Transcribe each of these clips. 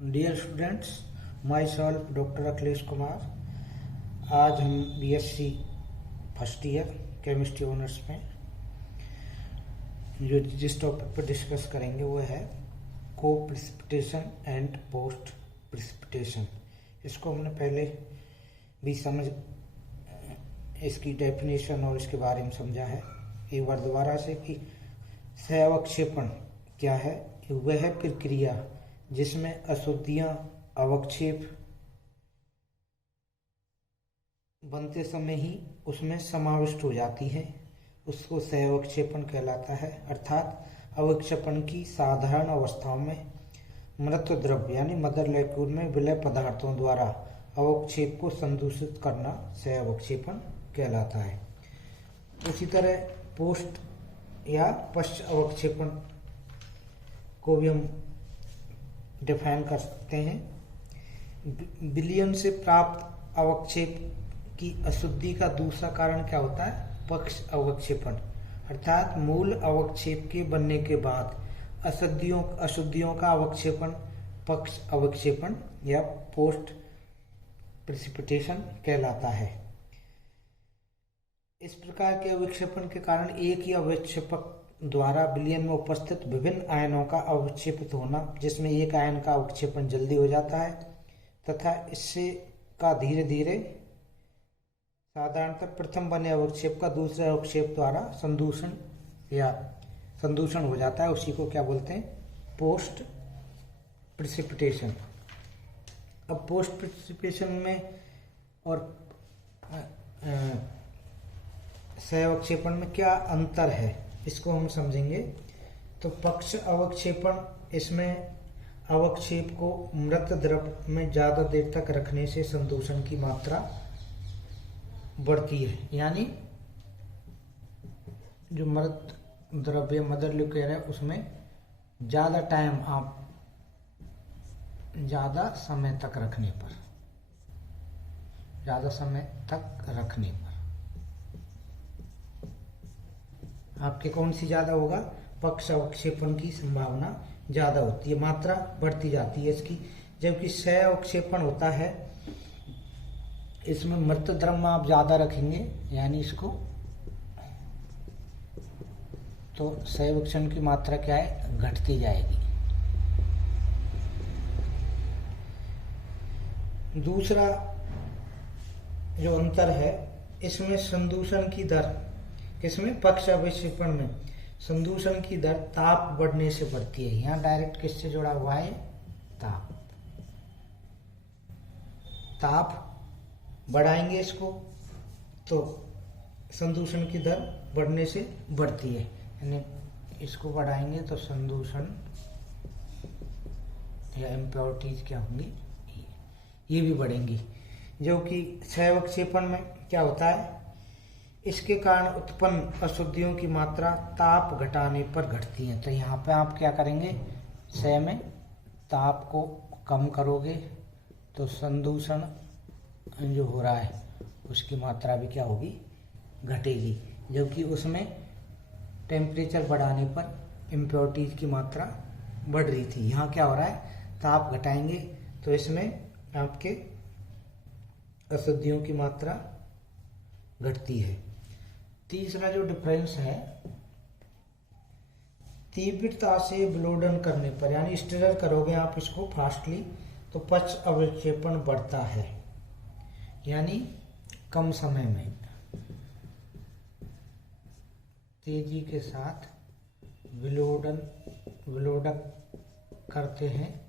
Dear students, my self doctor Akhilesh Kumar. आज हम BSc first year chemistry honours में जिस टॉपिक पर डिस्कस करेंगे वो है को प्रिसिपिटेशन एंड पोस्ट प्रिसिपिटेशन। इसको हमने पहले भी इसकी डेफिनेशन और इसके बारे में समझा है। एक बार दोबारा से कि सहअवक्षेपण क्या है। वह प्रक्रिया जिसमें अशुद्धियां अवक्षेप बनते समय ही उसमें समाविष्ट हो जाती हैं, उसको सहअवक्षेपण कहलाता है। अर्थात अवक्षेपण की साधारण अवस्थाओं में मृत द्रव्य यानी मदर लिक्विड में विलय पदार्थों द्वारा अवक्षेप को संदूषित करना सहअवक्षेपण कहलाता है। उसी तरह पोस्ट या पश्च अवक्षेपण को भी हम डिफाइन कर सकते हैं। विलयन से प्राप्त अवक्षेप की अशुद्धि का दूसरा कारण क्या होता है? पक्ष अवक्षेपण। अर्थात मूल अवक्षेप के बनने के बाद अशुद्धियों का अवक्षेपण पक्ष अवक्षेपण या पोस्ट प्रिसिपिटेशन कहलाता है। इस प्रकार के अवक्षेपण के कारण एक ही अवक्षेपक द्वारा विलयन में उपस्थित विभिन्न आयनों का अवक्षेपित होना, जिसमें एक आयन का अवक्षेपण जल्दी हो जाता है तथा इससे का धीरे धीरे साधारणतः प्रथम बने अवक्षेप का दूसरे अवक्षेप द्वारा संदूषण हो जाता है। उसी को क्या बोलते हैं? Post precipitation. अब पोस्ट प्रिसिपिटेशन में और सहअवक्षेपण में क्या अंतर है, इसको हम समझेंगे। तो पक्ष अवक्षेपण, इसमें अवक्षेप को मृत द्रव्य में ज्यादा देर तक रखने से संदूषण की मात्रा बढ़ती है। यानी जो मृत द्रव्य मदर लिक्विड है उसमें ज्यादा टाइम आप ज्यादा समय तक रखने पर आपके कौन सी ज्यादा होगा? पक्ष अवक्षेपण की संभावना ज्यादा होती है, मात्रा बढ़ती जाती है इसकी। जबकि सहअवक्षेपण होता है, इसमें मृत द्रव्य आप ज्यादा रखेंगे यानी इसको, तो सहअवक्षेपण की मात्रा क्या है? घटती जाएगी। दूसरा जो अंतर है, इसमें संदूषण की दर, किसमें? पक्ष अवक्षेपण में संदूषण की दर ताप बढ़ने से बढ़ती है। यहाँ डायरेक्ट किससे जुड़ा हुआ है? ताप बढ़ाएंगे इसको तो संदूषण की दर बढ़ने से बढ़ती है, यानी इसको बढ़ाएंगे तो संदूषण या इम्प्योरिटीज क्या होंगी, ये भी बढ़ेंगी। जो कि सहअवक्षेपण में क्या होता है, इसके कारण उत्पन्न अशुद्धियों की मात्रा ताप घटाने पर घटती है। तो यहाँ पे आप क्या करेंगे? सह में ताप को कम करोगे तो संदूषण जो हो रहा है उसकी मात्रा भी क्या होगी? घटेगी। जबकि उसमें टेम्परेचर बढ़ाने पर इम्प्योरिटीज की मात्रा बढ़ रही थी। यहाँ क्या हो रहा है? ताप घटाएंगे तो इसमें आपके अशुद्धियों की मात्रा घटती है। तीसरा जो डिफरेंस है, तीव्रता से विलोडन करने पर, यानी स्टिरर करोगे आप इसको फास्टली तो पक्ष अवक्षेपण बढ़ता है, यानी कम समय में तेजी के साथ विलोडन करते हैं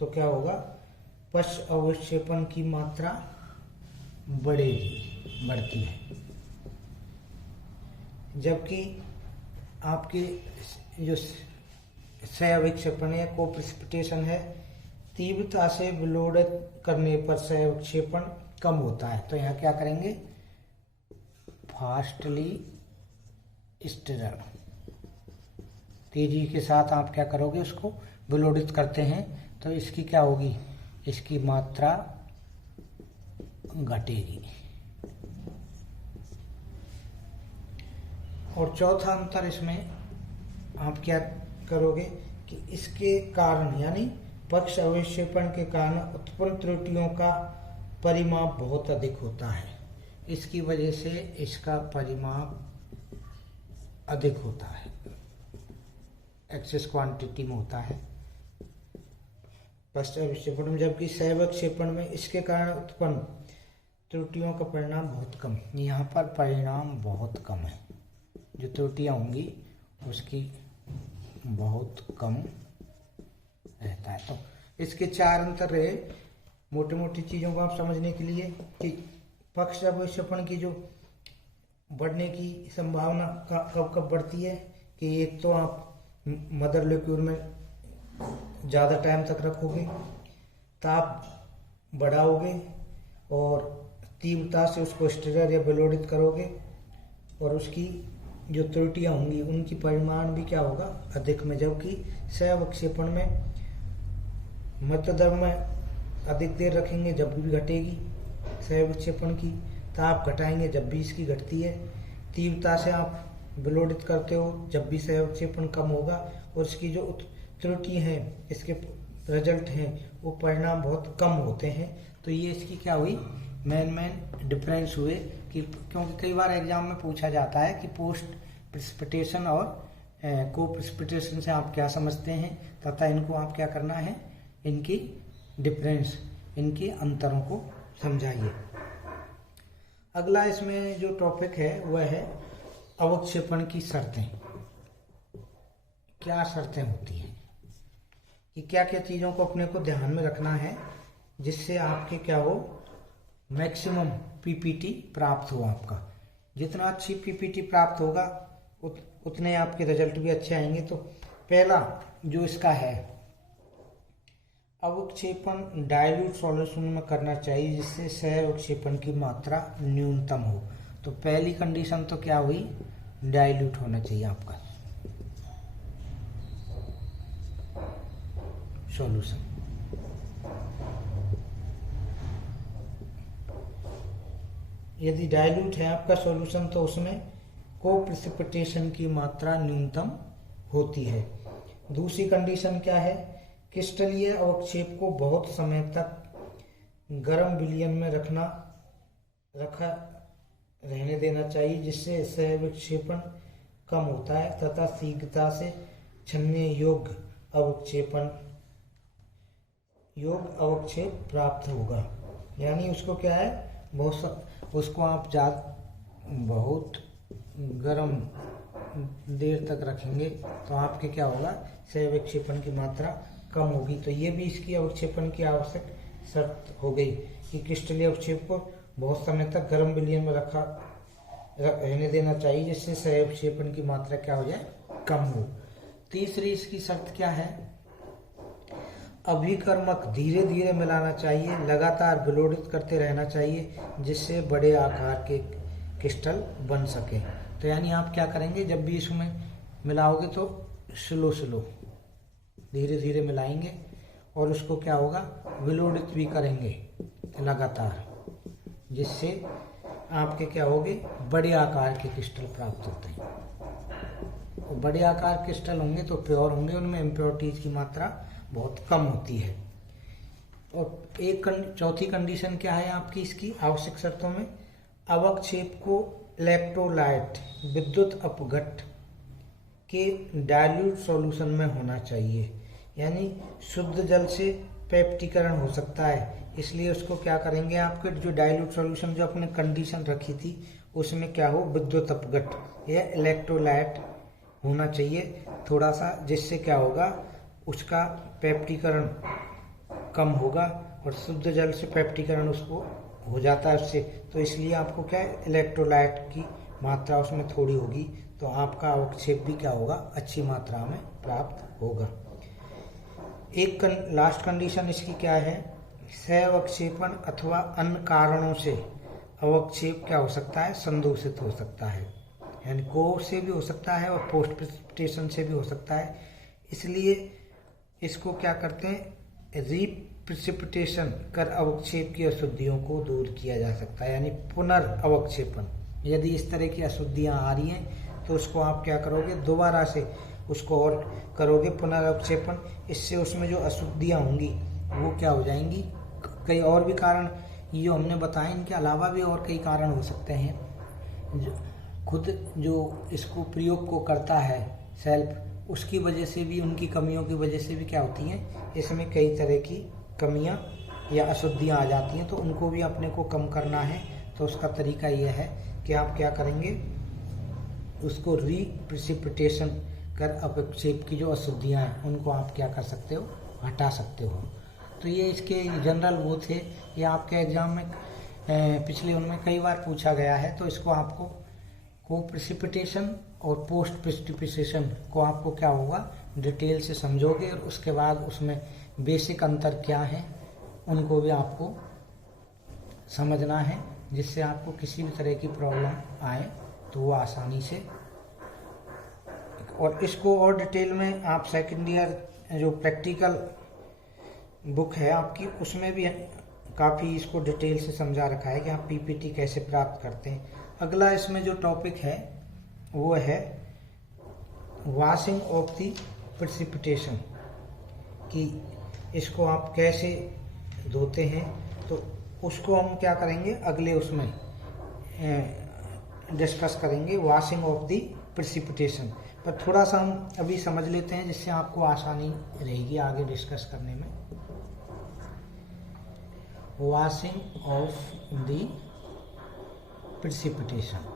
तो क्या होगा? पक्ष अवक्षेपण की मात्रा बढ़ती है। जबकि आपके जो सहअवक्षेपण है, को प्रिसिपिटेशन है, तीव्रता से विलोडित करने पर सहअवक्षेपण कम होता है। तो यहाँ क्या करेंगे? फास्टली स्टिरर, तेजी के साथ आप क्या करोगे? उसको विलोडित करते हैं तो इसकी क्या होगी? इसकी मात्रा घटेगी। और चौथा अंतर इसमें आप क्या करोगे कि इसके कारण यानी पक्ष अवक्षेपण के कारण उत्पन्न त्रुटियों का परिमाप बहुत अधिक होता है। इसकी वजह से इसका परिमाप अधिक होता है, एक्सेस क्वांटिटी में होता है पक्ष अवक्षेपण में, जबकि सहअवक्षेपण में इसके कारण उत्पन्न त्रुटियों का परिणाम बहुत कम। यहाँ पर परिणाम बहुत कम है, जो त्रुटियाँ होंगी उसकी बहुत कम रहता है। तो इसके चार अंतर रहे मोटी मोटी चीज़ों को आप समझने के लिए कि पक्ष अवक्षेपण की जो बढ़ने की संभावना कब कब बढ़ती है कि एक तो आप मदर लिक्विड में ज़्यादा टाइम तक रखोगे, ताप बढ़ाओगे और तीव्रता से उसको स्टिरर या विलोडित करोगे, और उसकी जो त्रुटियाँ होंगी उनकी परिमाण भी क्या होगा, अधिक में। जबकि सहअवक्षेपण में मृत्यु दर में अधिक देर रखेंगे जब भी घटेगी सहअवक्षेपण की, ताप घटाएंगे जब भी इसकी घटती है, तीव्रता से आप विलोडित करते हो जब भी सहअवक्षेपण कम होगा, और इसकी जो त्रुटि हैं, इसके रिजल्ट हैं, वो परिणाम बहुत कम होते हैं। तो ये इसकी क्या हुई, मेन डिफरेंस हुए कि क्योंकि कई बार एग्जाम में पूछा जाता है कि पोस्ट प्रेसिपिटेशन और को प्रेसिपिटेशन से आप क्या समझते हैं, तथा इनको आप क्या करना है, इनकी डिफरेंस, इनके अंतरों को समझाइए। अगला इसमें जो टॉपिक है वह है अवक्षेपण की शर्तें। क्या शर्तें होती हैं कि क्या क्या चीज़ों को अपने को ध्यान में रखना है जिससे आपके क्या हो, मैक्सिमम पीपीटी प्राप्त हो। आपका जितना अच्छी पीपीटी प्राप्त होगा उतने आपके रिजल्ट भी अच्छे आएंगे। तो पहला जो इसका है, अवक्षेपण डाइल्यूट सॉल्यूशन में करना चाहिए जिससे सहअवक्षेपण की मात्रा न्यूनतम हो। तो पहली कंडीशन तो क्या हुई, डाइल्यूट होना चाहिए आपका सॉल्यूशन। यदि डाइल्यूट है आपका सॉल्यूशन तो उसमें को प्रेसिपिटेशन की मात्रा न्यूनतम होती है। दूसरी कंडीशन क्या है, क्रिस्टलीय अवक्षेप को बहुत समय तक गर्म विलयन में रखा रहने देना चाहिए जिससे सहअवक्षेपण कम होता है तथा शीघ्रता से छनने योग्य अवक्षेप प्राप्त होगा। यानी उसको क्या है, उसको आप बहुत गर्म देर तक रखेंगे तो आपके क्या होगा, सहअवक्षेपण की मात्रा कम होगी। तो ये भी इसकी अवक्षेपण की आवश्यक शर्त हो गई कि क्रिस्टलीय अवक्षेप को बहुत समय तक गर्म विलयन में रहने देना चाहिए जिससे सहअवक्षेपण की मात्रा क्या हो जाए, कम हो। तीसरी इसकी शर्त क्या है, अभिकर्मक धीरे धीरे मिलाना चाहिए, लगातार विलोडित करते रहना चाहिए जिससे बड़े आकार के क्रिस्टल बन सके। तो यानी आप क्या करेंगे, जब भी इसमें मिलाओगे तो स्लो धीरे धीरे मिलाएंगे और उसको क्या होगा, विलोडित भी करेंगे लगातार, जिससे आपके क्या होंगे, बड़े आकार के क्रिस्टल प्राप्त होते हैं। और बड़े आकार क्रिस्टल होंगे तो प्योर होंगे, उनमें इम्प्योरिटीज की मात्रा बहुत कम होती है। और एक चौथी कंडीशन क्या है आपकी इसकी आवश्यक शर्तों में, अवक्षेप को इलेक्ट्रोलाइट विद्युत अपघट्ट के डाइल्यूट सॉल्यूशन में होना चाहिए। यानी शुद्ध जल से पेप्टीकरण हो सकता है, इसलिए उसको क्या करेंगे, आपके जो डाइल्यूट सॉल्यूशन जो अपने कंडीशन रखी थी उसमें क्या हो, विद्युत अपघट्ट या इलेक्ट्रोलाइट होना चाहिए थोड़ा सा, जिससे क्या होगा, उसका पेप्टीकरण कम होगा और शुद्ध जल से पेप्टीकरण उसको हो जाता है उससे। तो इसलिए आपको क्या है, इलेक्ट्रोलाइट की मात्रा उसमें थोड़ी होगी तो आपका अवक्षेप भी क्या होगा, अच्छी मात्रा में प्राप्त होगा। एक लास्ट कंडीशन इसकी क्या है, सहअवक्षेपण अथवा अन्य कारणों से अवक्षेप क्या हो सकता है, संदूषित हो सकता है। यानी को से भी हो सकता है और पोस्ट प्रेसिपिटेशन से भी हो सकता है, इसलिए इसको क्या करते हैं, रीप्रेसिपिटेशन कर अवक्षेप की अशुद्धियों को दूर किया जा सकता है। यानी पुनर्अवक्षेपण, यदि इस तरह की अशुद्धियां आ रही हैं तो उसको आप क्या करोगे, दोबारा से उसको और करोगे पुनर्अवक्षेपण, इससे उसमें जो अशुद्धियाँ होंगी वो क्या हो जाएंगी। कई और भी कारण ये हमने बताए, इनके अलावा भी और कई कारण हो सकते हैं। खुद जो इसको प्रयोग को करता है सेल्फ, उसकी वजह से भी, उनकी कमियों की वजह से भी क्या होती हैं, इसमें कई तरह की कमियां या अशुद्धियां आ जाती हैं। तो उनको भी अपने को कम करना है। तो उसका तरीका यह है कि आप क्या करेंगे, उसको रीप्रेसिपिटेशन कर अवक्षेप की जो अशुद्धियां हैं उनको आप क्या कर सकते हो, हटा सकते हो। तो ये इसके जनरल वो थे। ये आपके एग्जाम में पिछले उनमें कई बार पूछा गया है। तो इसको आपको को प्रेसिपिटेशन और पोस्ट प्रेसिपिटेशन को आपको क्या होगा, डिटेल से समझोगे और उसके बाद उसमें बेसिक अंतर क्या है उनको भी आपको समझना है, जिससे आपको किसी भी तरह की प्रॉब्लम आए तो वो आसानी से। और इसको और डिटेल में आप सेकेंड ईयर जो प्रैक्टिकल बुक है आपकी, उसमें भी काफ़ी इसको डिटेल से समझा रखा है कि आप पीपीटी कैसे प्राप्त करते हैं। अगला इसमें जो टॉपिक है वो है वॉशिंग ऑफ द प्रेसिपिटेशन, कि इसको आप कैसे धोते हैं। तो उसको हम क्या करेंगे, अगले उसमें डिस्कस करेंगे, वॉशिंग ऑफ द प्रेसिपिटेशन। पर थोड़ा सा हम अभी समझ लेते हैं जिससे आपको आसानी रहेगी आगे डिस्कस करने में। Washing of the precipitation.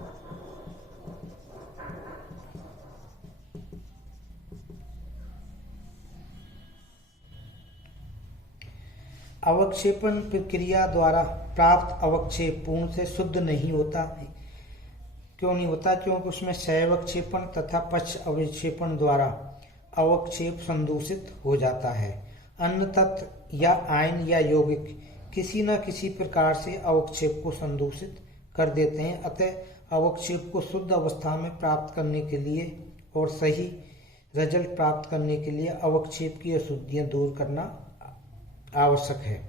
अवक्षेपण प्रक्रिया द्वारा प्राप्त अवक्षेप पूर्ण से शुद्ध नहीं होता। क्यों नहीं होता? क्योंकि उसमें सहअवक्षेपण तथा पक्ष अवक्षेपण द्वारा अवक्षेप संदूषित हो जाता है। अन्य तत्व या आयन या यौगिक किसी न किसी प्रकार से अवक्षेप को संदूषित कर देते हैं। अतः अवक्षेप को शुद्ध अवस्था में प्राप्त करने के लिए और सही रिजल्ट प्राप्त करने के लिए अवक्षेप की अशुद्धियां दूर करना आवश्यक है।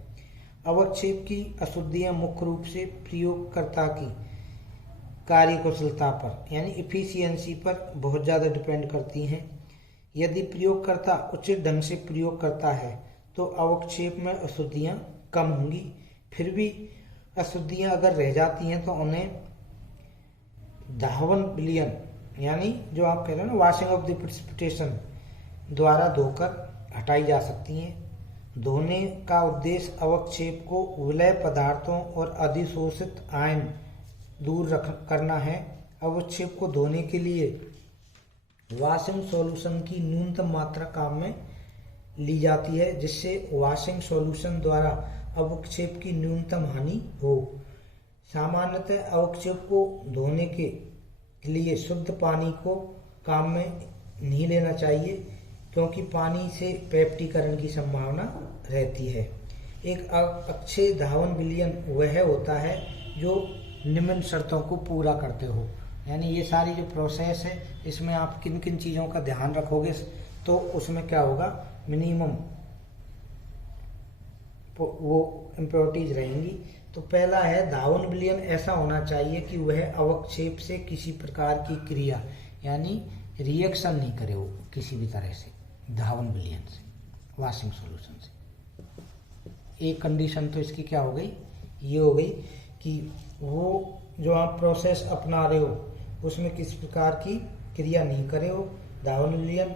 अवक्षेप की अशुद्धियां मुख्य रूप से प्रयोगकर्ता की कार्यकुशलता पर यानी इफिशियंसी पर बहुत ज़्यादा डिपेंड करती हैं। यदि प्रयोगकर्ता उचित ढंग से प्रयोग करता है तो अवक्षेप में अशुद्धियां कम होंगी। फिर भी अशुद्धियां अगर रह जाती हैं तो उन्हें धावन विलयन यानी जो आप कह रहे हो ना वॉशिंग ऑफ द प्रेसिपिटेशन द्वारा धोकर हटाई जा सकती हैं। धोने का उद्देश्य अवक्षेप को विलय पदार्थों और अधिशोषित आयन दूर करना है। अवक्षेप को धोने के लिए वॉशिंग सॉल्यूशन की न्यूनतम मात्रा काम में ली जाती है, जिससे वॉशिंग सॉल्यूशन द्वारा अवक्षेप की न्यूनतम हानि हो। सामान्यतः अवक्षेप को धोने के लिए शुद्ध पानी को काम में नहीं लेना चाहिए, क्योंकि पानी से पेप्टीकरण की संभावना रहती है। एक अक्षय धावन विलयन वह होता है जो निम्न शर्तों को पूरा करते हो। यानी ये सारी जो प्रोसेस है इसमें आप किन किन चीज़ों का ध्यान रखोगे तो उसमें क्या होगा, मिनिमम वो इम्प्योरिटीज रहेंगी। तो पहला है धावन विलयन ऐसा होना चाहिए कि वह अवक्षेप से किसी प्रकार की क्रिया यानी रिएक्शन नहीं करे वो किसी भी तरह से धावन विलयन से, वॉशिंग सॉल्यूशन से। एक कंडीशन तो इसकी क्या हो गई, ये हो गई कि वो जो आप प्रोसेस अपना रहे हो उसमें किस प्रकार की क्रिया नहीं करे हो, धावन विलयन।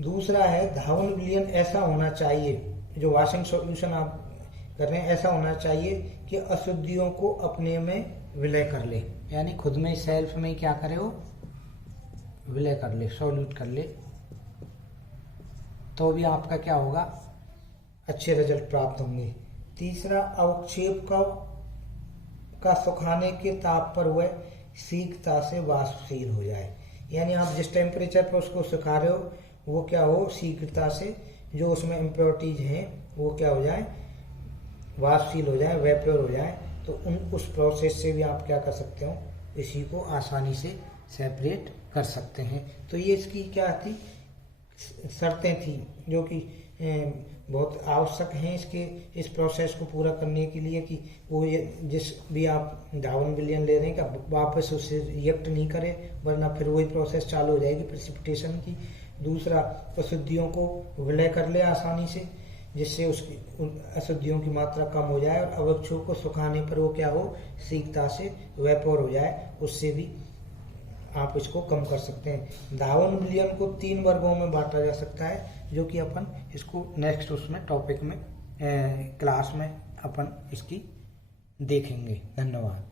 दूसरा है धावन विलयन ऐसा होना चाहिए, जो वॉशिंग सॉल्यूशन आप कर रहे हैं ऐसा होना चाहिए कि अशुद्धियों को अपने में विलय कर ले, यानी खुद में सेल्फ में क्या करे हो, विलय कर ले, सॉल्यूट कर ले। तो भी आपका क्या होगा, अच्छे रिजल्ट प्राप्त होंगे। तीसरा अवक्षेप का सुखाने के ताप पर वह शीघ्रता से वाष्पशील हो जाए। यानी आप जिस टेम्परेचर पर उसको सुखा रहे हो वो क्या हो, शीघ्रता से जो उसमें इम्प्योरिटीज हैं वो क्या हो जाए, वाष्पशील हो जाए, वेपर हो जाए। तो उस प्रोसेस से भी आप क्या कर सकते हो, इसी को आसानी से सेपरेट कर सकते हैं। तो ये इसकी क्या थी, शर्तें थी जो कि बहुत आवश्यक हैं इसके इस प्रोसेस को पूरा करने के लिए कि वो जिस भी आप धावन विलयन ले रहे हैं कि वापस उसे रिएक्ट नहीं करे, वरना फिर वही प्रोसेस चालू हो जाएगी प्रेसिपिटेशन की। दूसरा, अशुद्धियों को विलय कर ले आसानी से, जिससे उसकी अशुद्धियों की मात्रा कम हो जाए और अवक्षयों को सुखाने पर वो क्या हो, शीघ्रता से वेपोर हो जाए, उससे भी आप इसको कम कर सकते हैं। धावन विलयन को 3 वर्गों में बांटा जा सकता है, जो कि अपन इसको नेक्स्ट उसमें टॉपिक में क्लास में अपन इसकी देखेंगे। धन्यवाद।